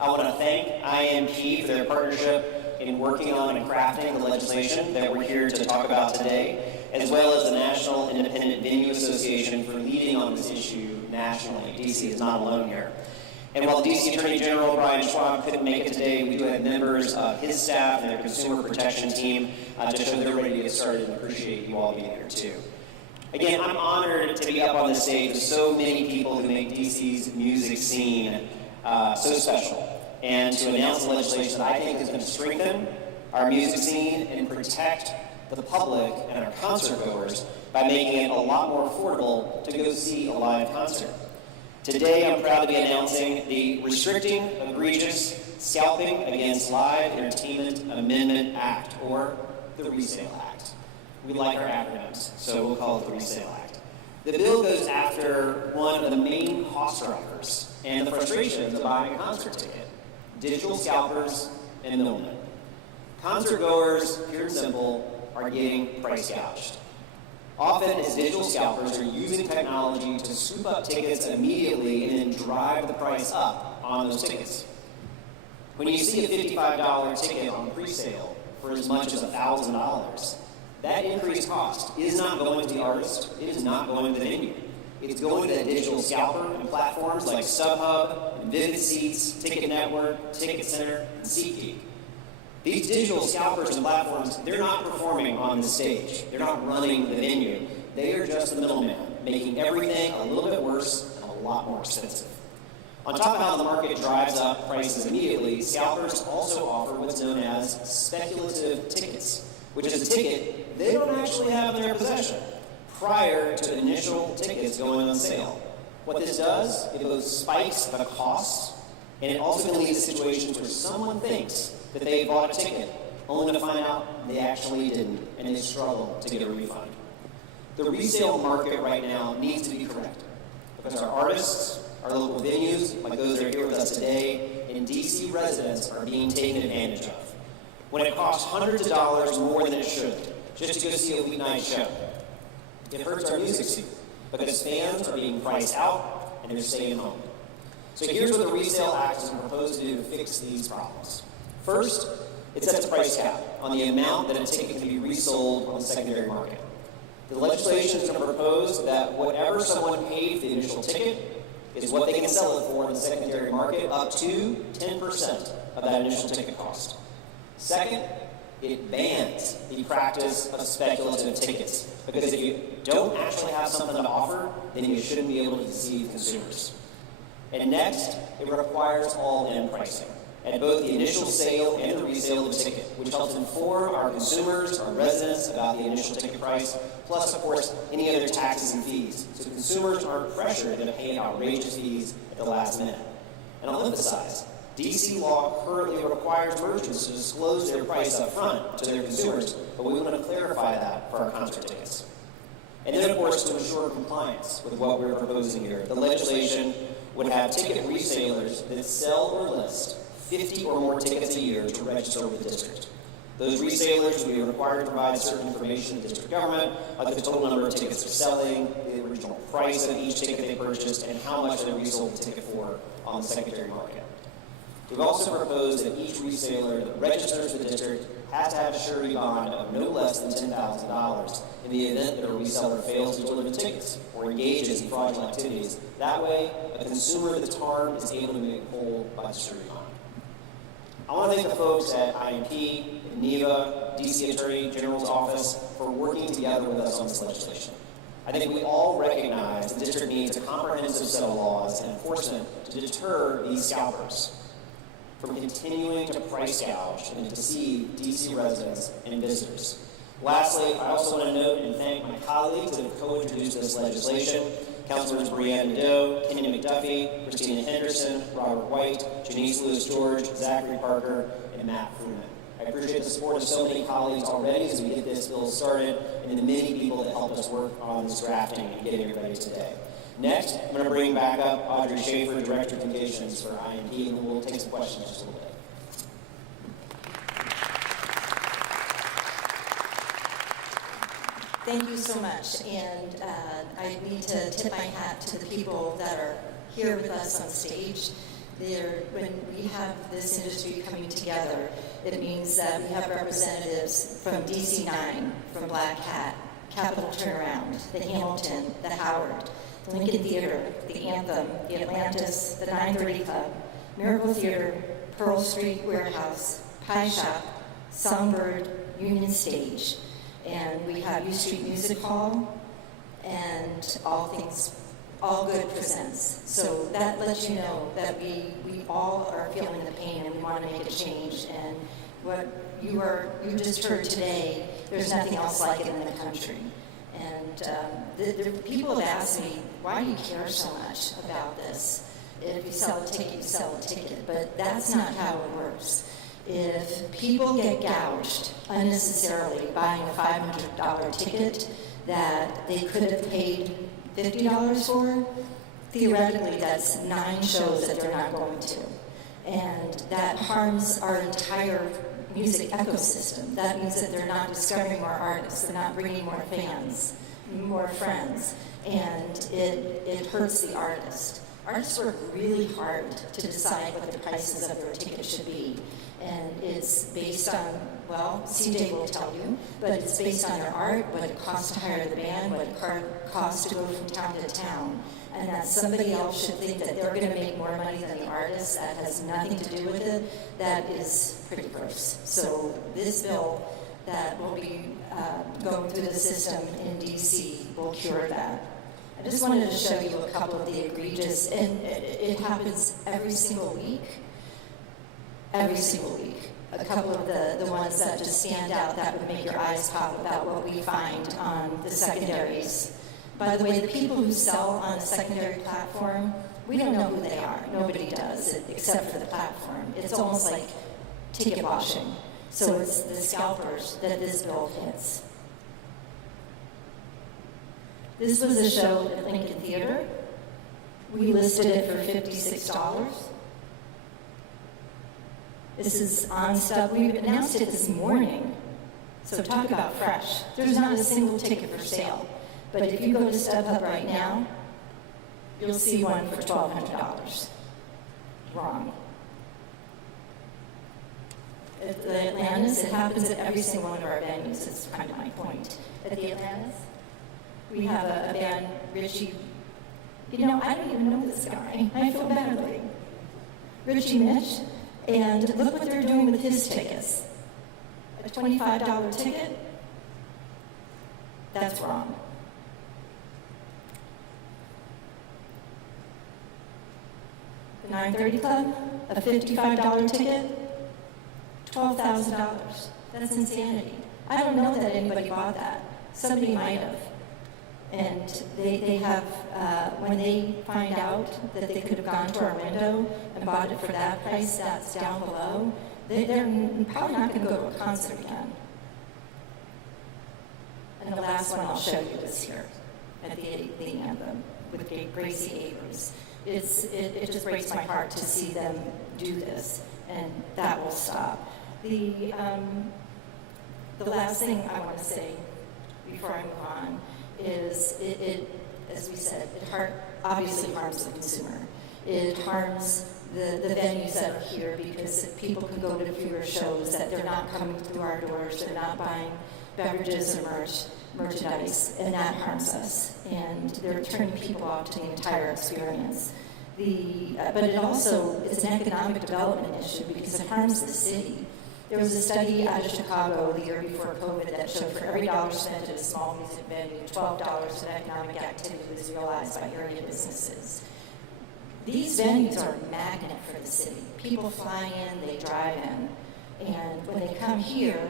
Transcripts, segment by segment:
I want to thank IMP for their partnership in working on and crafting the legislation that we're here to talk about today, as well as the National Independent Venue Association for leading on this issue nationally. DC is not alone here. And while DC Attorney General Brian Schwab couldn't make it today, we do have members of his staff and their consumer protection team to show they're ready to get started, and appreciate you all being here too. Again, I'm honored to be up on this stage with so many people who make DC's music scene so special, and to announce the legislation that I think is going to strengthen our music scene and protect the public and our concert goers by making it a lot more affordable to go see a live concert. Today, I'm proud to be announcing the Restricting Egregious Scalping Against Live Entertainment Amendment Act, or the Resale Act. We like our acronyms, so we'll call it the Resale Act. The bill goes after one of the main cost drivers and the frustrations of buying a concert ticket: digital scalpers and middlemen. Concert goers, pure and simple, are getting price gouged. Often, as digital scalpers are using technology to scoop up tickets immediately and then drive the price up on those tickets. When you see a $55 ticket on pre-sale for as much as $1,000, that increased cost is not going to the artist, it is not going to the venue. It's going to the digital scalper and platforms like StubHub, and Vivid Seats, Ticket Network, Ticket Center, and SeatGeek. These digital scalpers and platforms, they're not performing on the stage. They're not running the venue. They are just the middleman, making everything a little bit worse and a lot more expensive. On top of how the market drives up prices immediately, scalpers also offer what's known as speculative tickets, which is a ticket they don't actually have in their possession prior to the initial tickets going on sale. What this does, it both spikes the cost, and it also can lead to situations where someone thinks that they bought a ticket, only to find out they actually didn't, and they struggle to get a refund. The resale market right now needs to be corrected, because our artists, our local venues, like those that are here with us today, and DC residents are being taken advantage of. When it costs hundreds of dollars more than it should, just to go see a weeknight show, it hurts our music scene, because fans are being priced out and they're staying home. So here's what the Resale Act is proposed to do to fix these problems. First, it sets a price cap on the amount that a ticket can be resold on the secondary market. The legislation is going to propose that whatever someone paid for the initial ticket is what they can sell it for in the secondary market, up to 10% of that initial ticket cost. Second, it bans the practice of speculative tickets, because if you don't actually have something to offer, then you shouldn't be able to deceive consumers. And next, it requires all-in pricing at both the initial sale and the resale of the ticket, which helps inform our consumers, our residents, about the initial ticket price, plus, of course, any other taxes and fees, so consumers aren't pressured into paying outrageous fees at the last minute. And I'll emphasize, DC law currently requires merchants to disclose their price up front to their consumers, but we want to clarify that for our concert tickets. And then, of course, to ensure compliance with what we're proposing here, the legislation would have ticket resellers that sell or list 50 or more tickets a year to register with the district. Those resellers would be required to provide certain information to the district government, like the total number of tickets they're selling, the original price of each ticket they purchased, and how much they resold the ticket for on the secondary market. We've also proposed that each reseller that registers with the district has to have a surety bond of no less than $10,000 in the event that a reseller fails to deliver tickets or engages in fraudulent activities. That way, a consumer that's harmed is able to be made whole by the surety bond. I want to thank the folks at IMP, NEVA, DC Attorney General's Office for working together with us on this legislation. I think we all recognize the district needs a comprehensive set of laws and enforcement to deter these scalpers from continuing to price gouge and deceive DC residents and visitors. Lastly, I also want to note and thank my colleagues that have co-introduced this legislation: Councilmembers Brianna Nadeau, Kenny McDuffie, Christina Henderson, Robert White, Janice Lewis-George, Zachary Parker, and Matt Fruman. I appreciate the support of so many colleagues already as we get this bill started, and the many people that helped us work on this drafting and getting it ready today. Next, I'm going to bring back up Audrey Schaefer, Director of Communications for IMP, and we'll take some questions just a little bit. Thank you so much, and I need to tip my hat to the people that are here with us on stage. when we have this industry coming together, it means that we have representatives from DC9, from Black Hat, Capitol Turnaround, the Hamilton, the Howard, the Lincoln Theater, the Anthem, the Atlantis, the 930 Club, Miracle Theater, Pearl Street Warehouse, Pie Shop, Songbird, Union Stage, and we have U Street Music Hall, and All Good Presents. So that lets you know that we all are feeling the pain and we want to make a change. And what you just heard today, there's nothing else like it in the country. And the people have asked me, why do you care so much about this? If you sell a ticket, you sell a ticket. But that's not how it works. If people get gouged unnecessarily buying a $500 ticket that they could have paid $50 for, theoretically that's 9 shows that they're not going to. And that harms our entire music ecosystem. That means that they're not discovering more artists, they're not bringing more fans, more friends, and it hurts the artist. Artists work really hard to decide what the prices of their tickets should be. And it's based on, well, CJ will tell you, but it's based on their art, what it costs to hire the band, what it costs to go from town to town. And that somebody else should think that they're going to make more money than the artist, that has nothing to do with it, that is pretty gross. So this bill that will be going through the system in DC will cure that. I just wanted to show you a couple of the egregious, and it happens every single week. Every single week. A couple of the ones that just stand out that would make your eyes pop about what we find on the secondaries. By the way, the people who sell on the secondary platform, we don't know who they are. Nobody does, except for the platform. It's almost like ticket washing. So it's the scalpers that this bill hits. This was a show at Lincoln Theater. We listed it for $56. This is on StubHub. We announced it this morning. So talk about fresh. There's not a single ticket for sale. But if you go to StubHub right now, you'll see one for $1,200. Wrong. At the Atlantis, it happens at every single one of our venues. That's kind of my point. At the Atlantis, we have a band, Richie. You know, I don't even know this guy. I feel badly. Richie Mitch. And look what they're doing with his tickets. A $25 ticket? That's wrong. The 930 Club, a $55 ticket, $12,000. That's insanity. I don't know that anybody bought that. Somebody might have. And they have, when they find out that they could have gone to our window and bought it for that price that's down below, they're probably not going to go to a concert again. And the last one I'll show you is here at the Anthem with Gracie Abrams. It just breaks my heart to see them do this, and that will stop. The last thing I want to say before I move on is it, as we said, it obviously harms the consumer. It harms the venues that are here because if people can go to fewer shows, that they're not coming through our doors, they're not buying beverages or merchandise, and that harms us. And they're turning people off to the entire experience. But it also is an economic development issue because it harms the city. There was a study out of Chicago the year before COVID that showed for every dollar spent at a small music venue, $12 in economic activity was realized by area businesses. These venues are a magnet for the city. People fly in, they drive in, and when they come here,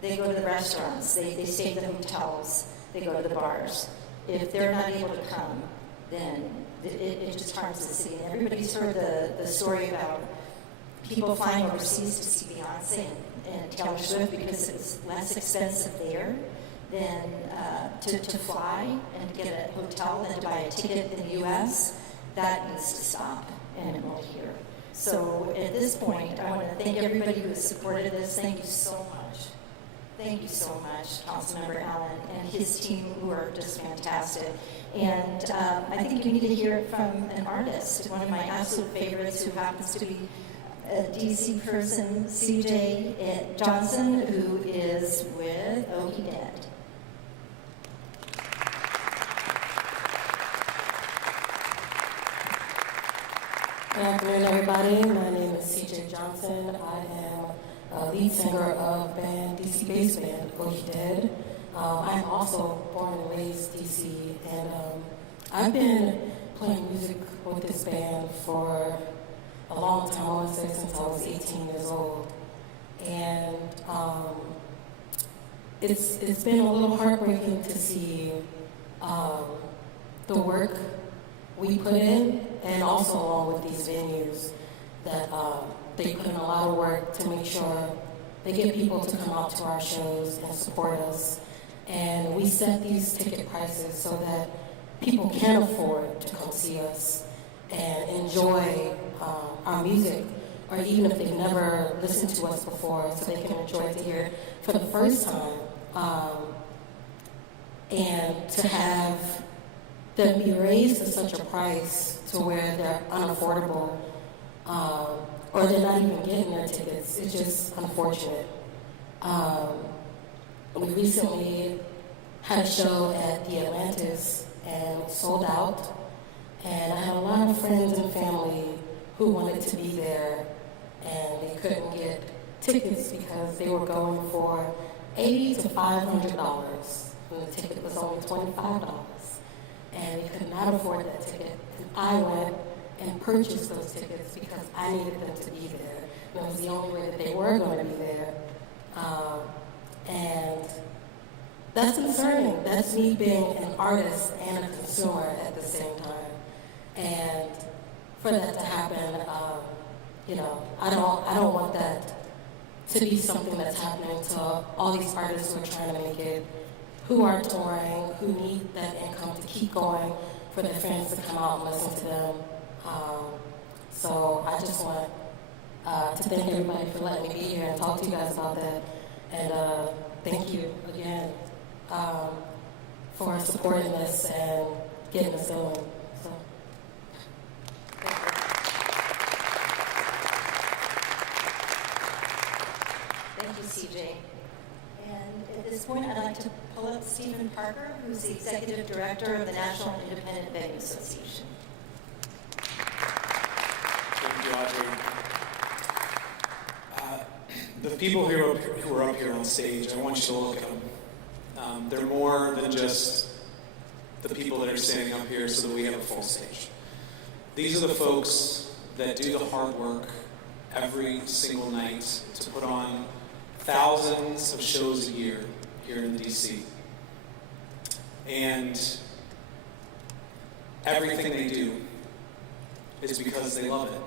they go to the restaurants, they stay at the hotels, they go to the bars. If they're not able to come, then it just harms the city. And everybody's heard the story about people flying overseas to see Beyonce and Taylor Swift because it was less expensive there than to fly and get a hotel than to buy a ticket in the U.S. That needs to stop, and it won't here. So at this point, I want to thank everybody who has supported this. Thank you so much. Thank you so much, Councilmember Allen and his team, who are just fantastic. And I think you need to hear it from an artist, one of my absolute favorites, who happens to be a DC person, CJ Johnson, who is with Oh He Dead. Good afternoon, everybody. My name is CJ Johnson. I am lead singer of band DC bass band Oh He Dead. I'm also born and raised DC, and I've been playing music with this band for a long time. I want to say since I was 18 years old, and it's been a little heartbreaking to see the work we put in, and also along with these venues that they put in a lot of work to make sure they get people to come out to our shows and support us. And we set these ticket prices so that people can afford to come see us and enjoy our music, or even if they've never listened to us before, so they can enjoy it to hear it for the first time. And to have them be raised to such a price to where they're unaffordable, or they're not even getting their tickets. It's just unfortunate. We recently had a show at the Atlantis and sold out, and I had a lot of friends and family who wanted to be there, and they couldn't get tickets because they were going for $80 to $500, and the ticket was only $25. And they could not afford that ticket. And I went and purchased those tickets because I needed them to be there. And it was the only way that they were going to be there. And that's concerning. That's me being an artist and a consumer at the same time. And for that to happen, I don't want that to be something that's happening to all these artists who are trying to make it, who are touring, who need that income to keep going, for their fans to come out and listen to them. So I just want to thank everybody for letting me be here and talk to you guys about that. And thank you again for supporting us and getting us going. So, Thank you, CJ. And at this point, I'd like to pull up Stephen Parker, who's the Executive Director of the National Independent Venue Association. Thank you, Audrey. The people who are up here on stage, I want you to look at them. They're more than just the people that are standing up here so that we have a full stage. These are the folks that do the hard work every single night to put on thousands of shows a year here in DC. And everything they do is because they love it.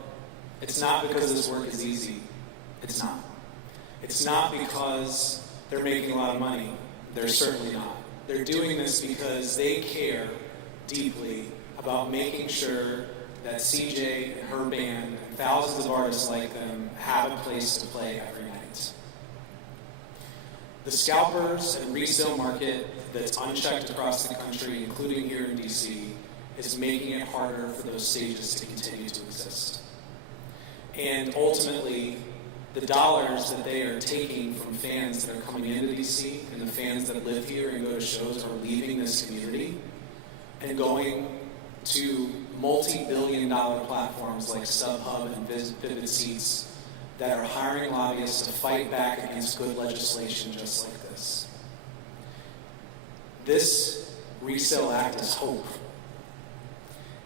It's not because this work is easy. It's not. It's not because they're making a lot of money. They're certainly not. They're doing this because they care deeply about making sure that CJ and her band and thousands of artists like them have a place to play every night. The scalpers and resale market that's unchecked across the country, including here in DC, is making it harder for those stages to continue to exist. And ultimately, the dollars that they are taking from fans that are coming into DC and the fans that live here and go to shows are leaving this community and going to multi-billion-dollar platforms like StubHub and Vivid Seats that are hiring lobbyists to fight back against good legislation just like this. This Resale Act is hope.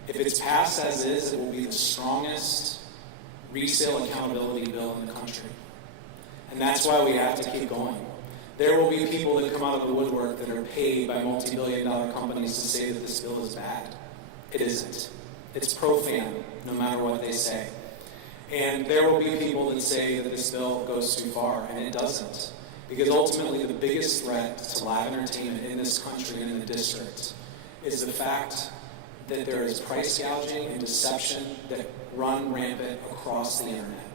If it's passed as is, it will be the strongest resale accountability bill in the country. And that's why we have to keep going. There will be people that come out of the woodwork that are paid by multi-billion-dollar companies to say that this bill is bad. It isn't. It's pro-fan, no matter what they say. And there will be people that say that this bill goes too far, and it doesn't. Because ultimately, the biggest threat to live entertainment in this country and in the district is the fact that there is price gouging and deception that run rampant across the internet.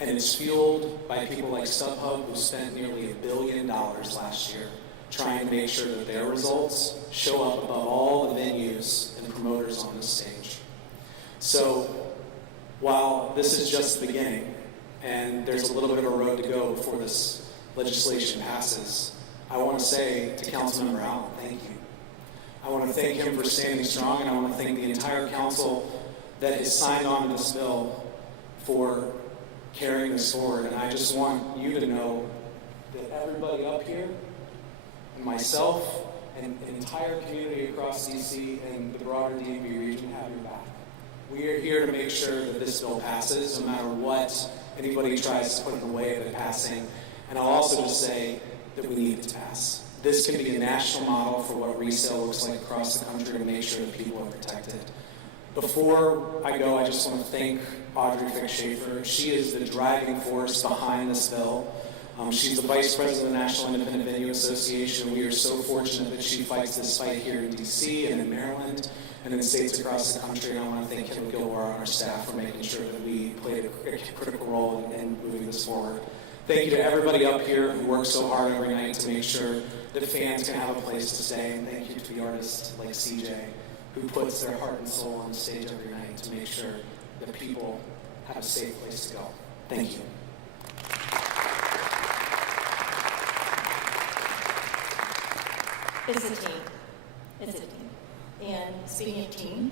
And it's fueled by people like StubHub, who spent nearly $1 billion last year trying to make sure that their results show up above all the venues and promoters on this stage. So while this is just the beginning, and there's a little bit of a road to go before this legislation passes, I want to say to Councilmember Allen, thank you. I want to thank him for standing strong, and I want to thank the entire council that has signed on to this bill for carrying this forward. And I just want you to know that everybody up here, and myself, and the entire community across DC and the broader DMV region have your back. We are here to make sure that this bill passes, no matter what anybody tries to put in the way of it passing. And I'll also just say that we need it to pass. This can be a national model for what resale looks like across the country to make sure that people are protected. Before I go, I just want to thank Audrey Fick-Schaefer. She is the driving force behind this bill. She's the vice president of the National Independent Venue Association. We are so fortunate that she fights this fight here in DC and in Maryland and in states across the country. And I want to thank Kim Gilmore and our staff for making sure that we played a critical role in moving this forward. Thank you to everybody up here who works so hard every night to make sure that fans can have a place to stay. And thank you to the artists like CJ, who puts their heart and soul on the stage every night to make sure that people have a safe place to go. Thank you. It's a team. It's a team. And speaking of team,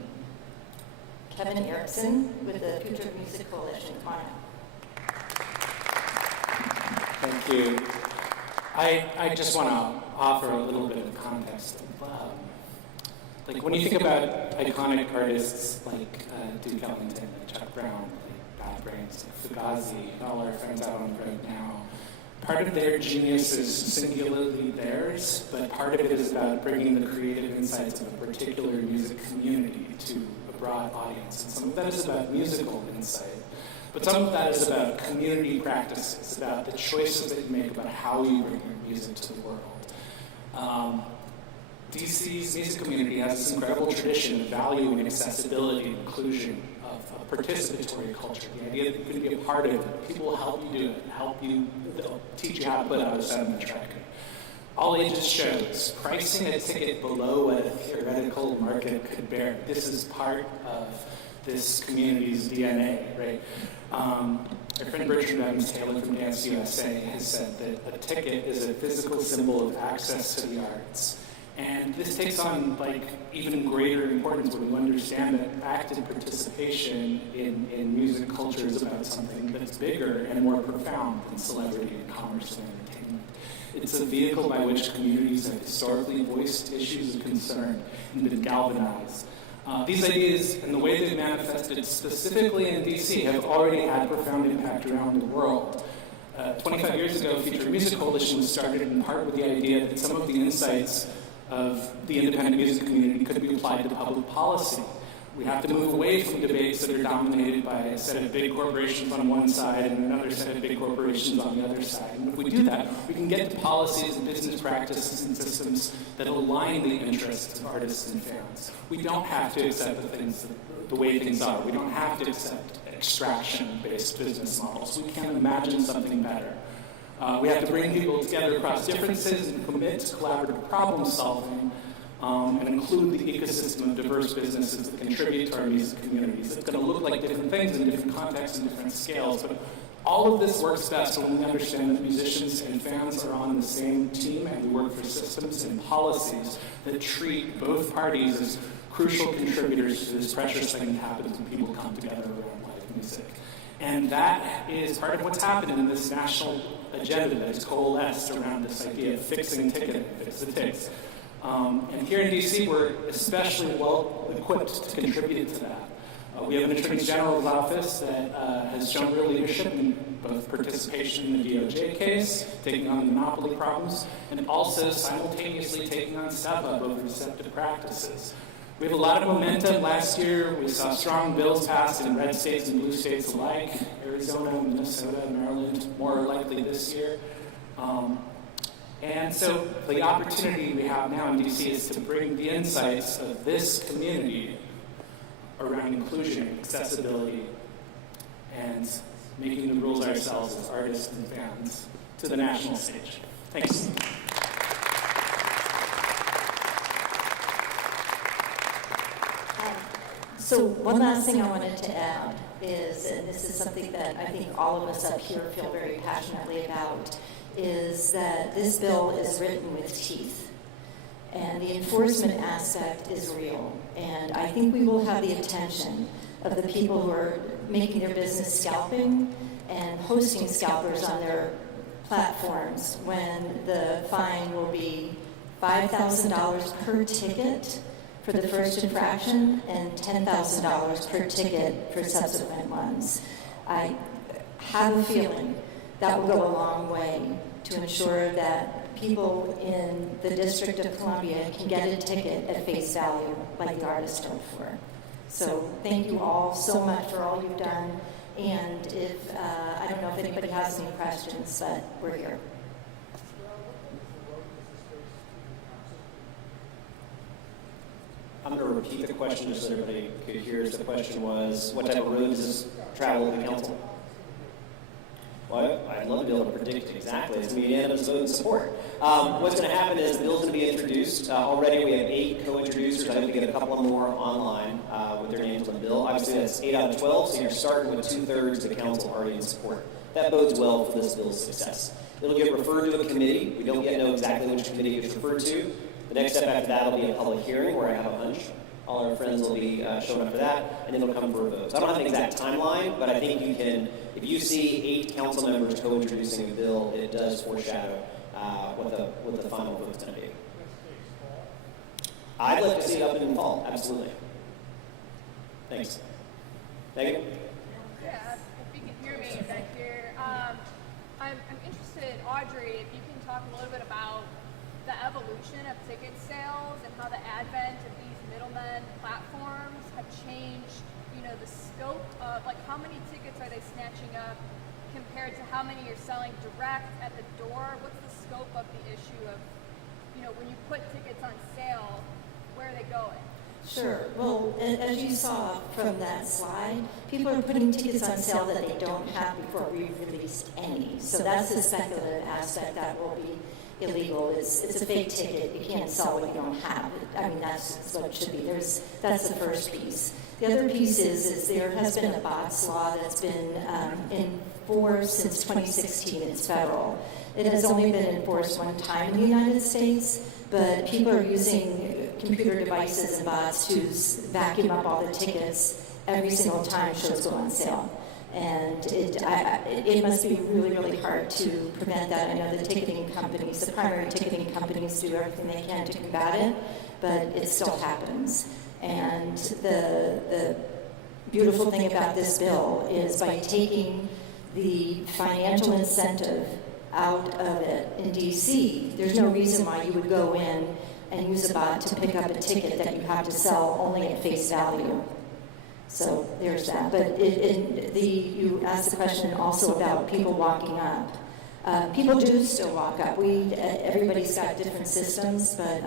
Kevin Erickson with the Future of Music Coalition. Come on out. Thank you. I just want to offer a little bit of context. Like when you think about iconic artists like Duke Ellington, like Chuck Brown, like Bad Brains, like Fugazi, all our friends out on the road now, part of their genius is singularly theirs, but part of it is about bringing the creative insights of a particular music community to a broad audience. And some of that is about musical insight, but some of that is about community practices, about the choices that you make about how you bring your music to the world. DC's music community has this incredible tradition of valuing accessibility and inclusion of a participatory culture. The idea that you can be a part of it, people will help you do it, they'll teach you how to put out a soundtrack record. All ages shows, pricing a ticket below what a theoretical market could bear. This is part of this community's DNA, right? Our friend Richard Evans Taylor from Dance USA has said that a ticket is a physical symbol of access to the arts. And this takes on even greater importance when you understand that active participation in music culture is about something that's bigger and more profound than celebrity and commerce and entertainment. It's a vehicle by which communities have historically voiced issues of concern and been galvanized. These ideas and the way they've manifested specifically in DC have already had profound impact around the world. 25 years ago, Future Music Coalition was started in part with the idea that some of the insights of the independent music community could be applied to public policy. We have to move away from debates that are dominated by a set of big corporations on one side and another set of big corporations on the other side. And if we do that, we can get to policies and business practices and systems that align the interests of artists and fans. We don't have to accept the way things are. We don't have to accept extraction-based business models. We can imagine something better. We have to bring people together across differences and commit to collaborative problem solving and include the ecosystem of diverse businesses that contribute to our music communities. It's going to look like different things in different contexts and different scales, but all of this works best when we understand that musicians and fans are on the same team and we work for systems and policies that treat both parties as crucial contributors to this precious thing that happens when people come together around live music. And that is part of what's happened in this national agenda that has coalesced around this idea of fixing ticketing, fix the ticks. And here in DC, we're especially well equipped to contribute to that. We have an Attorney General's office that has shown real leadership in both participation in the DOJ case, taking on the monopoly problems, and also simultaneously taking on StubHub over deceptive practices. We have a lot of momentum. Last year, we saw strong bills passed in red states and blue states alike, Arizona, Minnesota, Maryland, more likely this year. And so the opportunity we have now in DC is to bring the insights of this community around inclusion, accessibility, and making the rules ourselves as artists and fans to the national stage. Thanks. So one last thing I wanted to add is, and this is something that I think all of us up here feel very passionately about, is that this bill is written with teeth. And the enforcement aspect is real. And I think we will have the attention of the people who are making their business scalping and hosting scalpers on their platforms when the fine will be $5,000 per ticket for the first infraction and $10,000 per ticket for subsequent ones. I have a feeling that will go a long way to ensure that people in the District of Columbia can get a ticket at face value like the artist hoped for. So thank you all so much for all you've done. And if, I don't know if anybody has any questions, but we're here. I'm going to repeat the question just so everybody could hear. So the question was, what type of road does this travel with the council? Well, I'd love to be able to predict exactly. It's going to be unanimous vote and support. What's going to happen is the bill's going to be introduced. Already we have 8 co-introducers. I hope we get a couple more online with their names on the bill. Obviously that's 8 out of 12, so you're starting with 2/3 of the council already in support. That bodes well for this bill's success. It'll get referred to a committee. We don't yet know exactly which committee it gets referred to. The next step after that will be a public hearing where I have a hunch. All our friends will be showing up for that, and then it'll come for a vote. So I don't have an exact timeline, but I think you can, if you see 8 council members co-introducing a bill, it does foreshadow what the final vote's going to be. I'd like to see it up in the fall, absolutely. Thanks. Megan? Yeah, if you can hear me back here. I'm interested, Audrey, if you can talk a little bit about the evolution of ticket sales and how the advent of these middlemen platforms have changed, the scope of, like, how many tickets are they snatching up compared to how many you're selling direct at the door? What's the scope of the issue of, when you put tickets on sale, where are they going? Sure. Well, as you saw from that slide, people are putting tickets on sale that they don't have before we've released any. So that's the speculative aspect that will be illegal. It's a fake ticket. You can't sell what you don't have. I mean, that's what it should be. That's the first piece. The other piece is there has been a bots law that's been in force since 2016. It's federal. It has only been enforced one time in the United States, but people are using computer devices and bots to vacuum up all the tickets every single time shows go on sale. And it must be really, really hard to prevent that. I know the ticketing companies, the primary ticketing companies do everything they can to combat it, but it still happens. And the beautiful thing about this bill is by taking the financial incentive out of it in DC, there's no reason why you would go in and use a bot to pick up a ticket that you have to sell only at face value. So there's that. But you asked the question also about people walking up. People do still walk up. Everybody's got different systems, but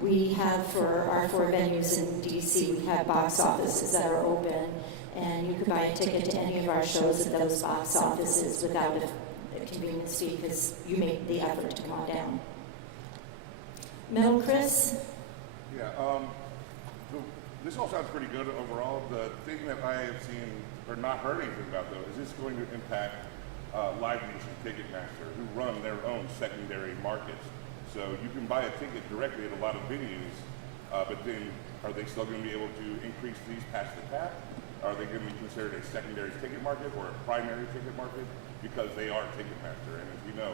we have for our 4 venues in DC, we have box offices that are open, and you can buy a ticket to any of our shows at those box offices without a convenience fee because you made the effort to come on down. Middle, Chris? Yeah, this all sounds pretty good overall. The thing that I have seen or not heard anything about, though, is this going to impact Live Nation Ticketmaster, who run their own secondary markets. So you can buy a ticket directly at a lot of venues, but then are they still going to be able to increase fees past the cap? Are they going to be considered a secondary ticket market or a primary ticket market? Because they are Ticketmaster, and as we know,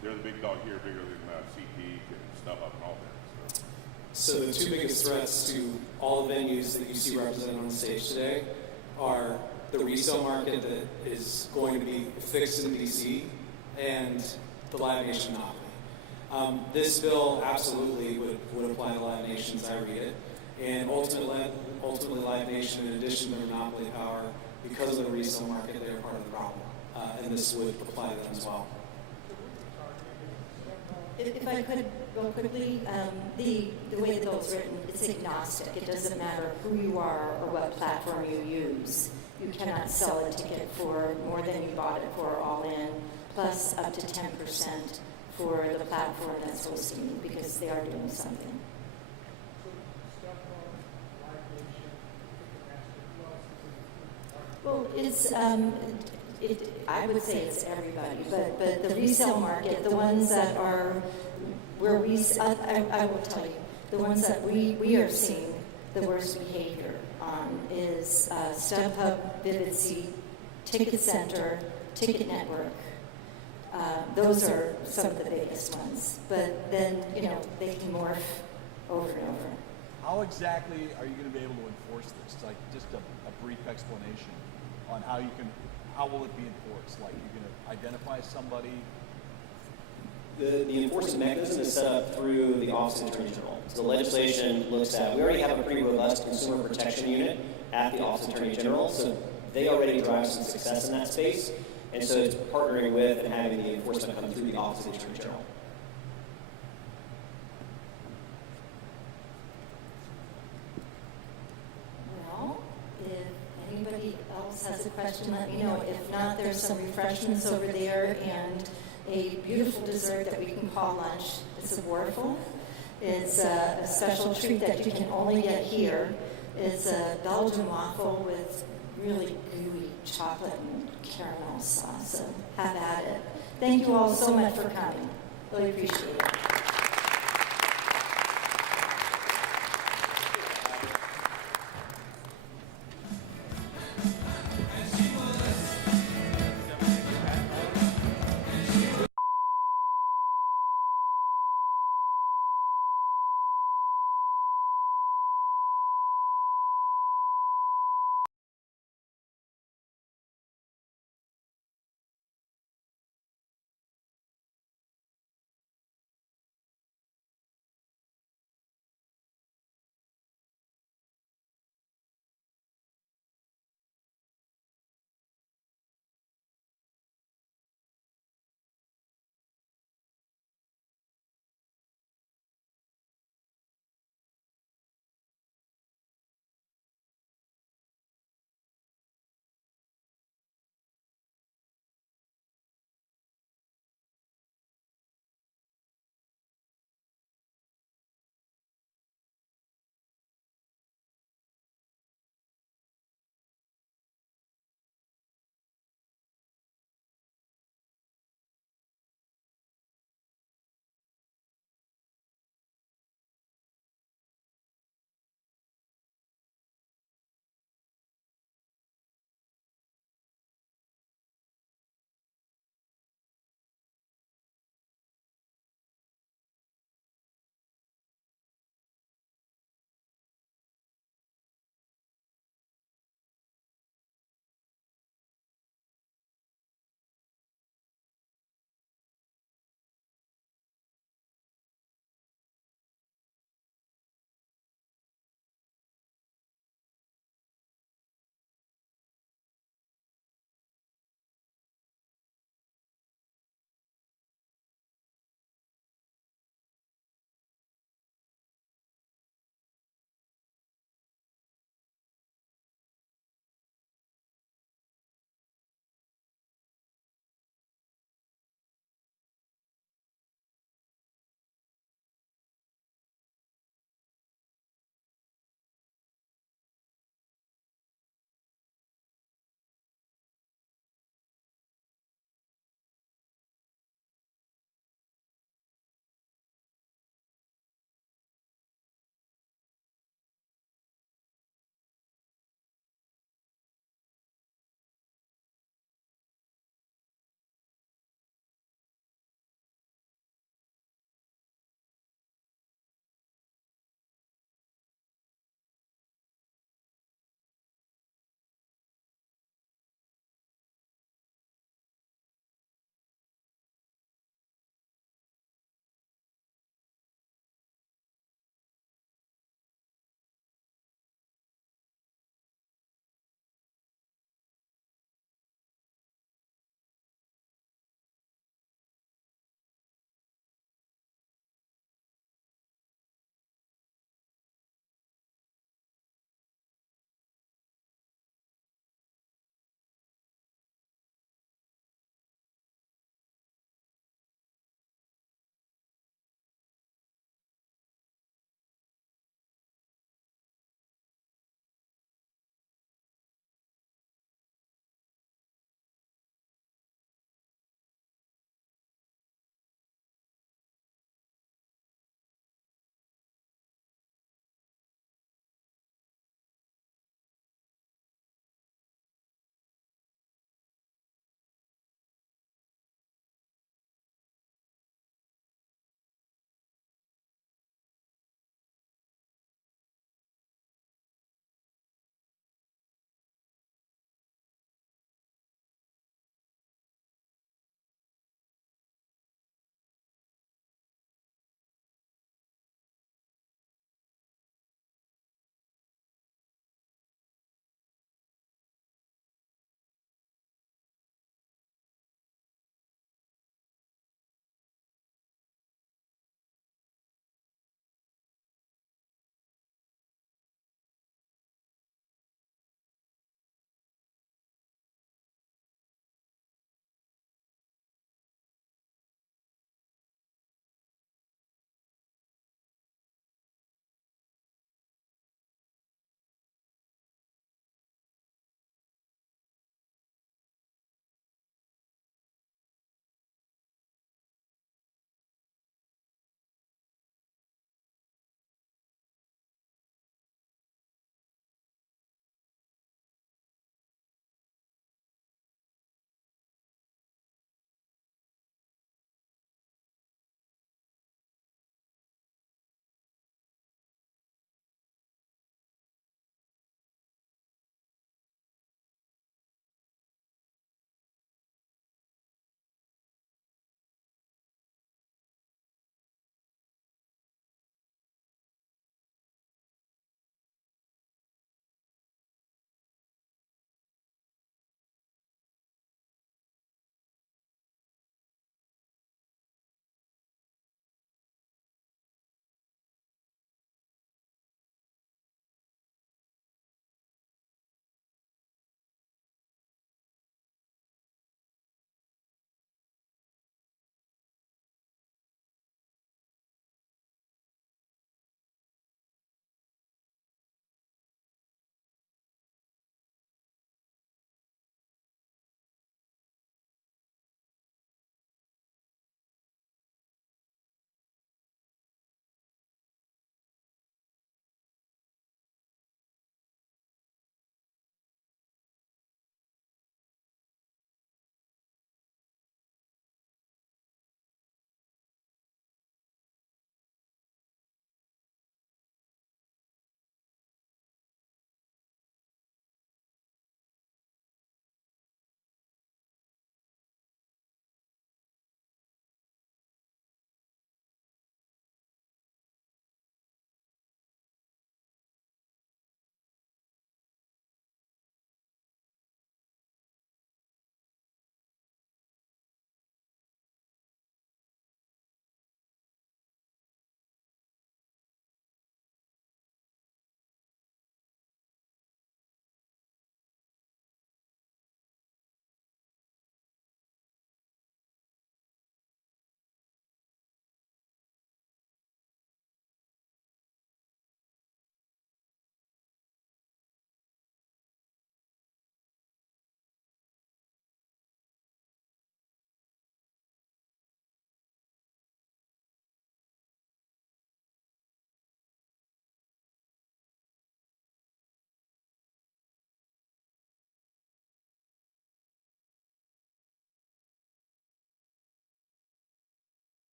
they're the big dog here, bigger than SeatGeek and StubHub and all that. So the 2 biggest threats to all the venues that you see represented on the stage today are the resale market that is going to be fixed in DC and the Live Nation monopoly. This bill absolutely would apply to Live Nation as I read it, and ultimately Live Nation, in addition to their monopoly power, because of the resale market, they're part of the problem, and this would apply to them as well. If I could go quickly, the way the bill's written, it's agnostic. It doesn't matter who you are or what platform you use. You cannot sell a ticket for more than you bought it for all in, plus up to 10% for the platform that's hosting, because they are doing something. Well, it's, I would say it's everybody, but the resale market, the ones that are, where I will tell you, the ones that we are seeing the worst behavior on is StubHub, Vivid Seat, Ticket Center, Ticket Network. Those are some of the biggest ones, but then, they can morph over and over. How exactly are you going to be able to enforce this? Like, just a brief explanation on how will it be enforced? Like, you're going to identify somebody? The enforcement mechanism is set up through the Office of Attorney General. So the legislation looks at, we already have a pretty robust consumer protection unit at the Office of Attorney General, so they already drive some success in that space. And so it's partnering with and having the enforcement come through the Office of the Attorney General. Well, if anybody else has a question, let me know. If not, there's some refreshments over there and a beautiful dessert that we can call lunch. It's a Warfel. It's a special treat that you can only get here. It's a Belgian waffle with really gooey chocolate and caramel sauce. So have at it. Thank you all so much for coming. Really appreciate it.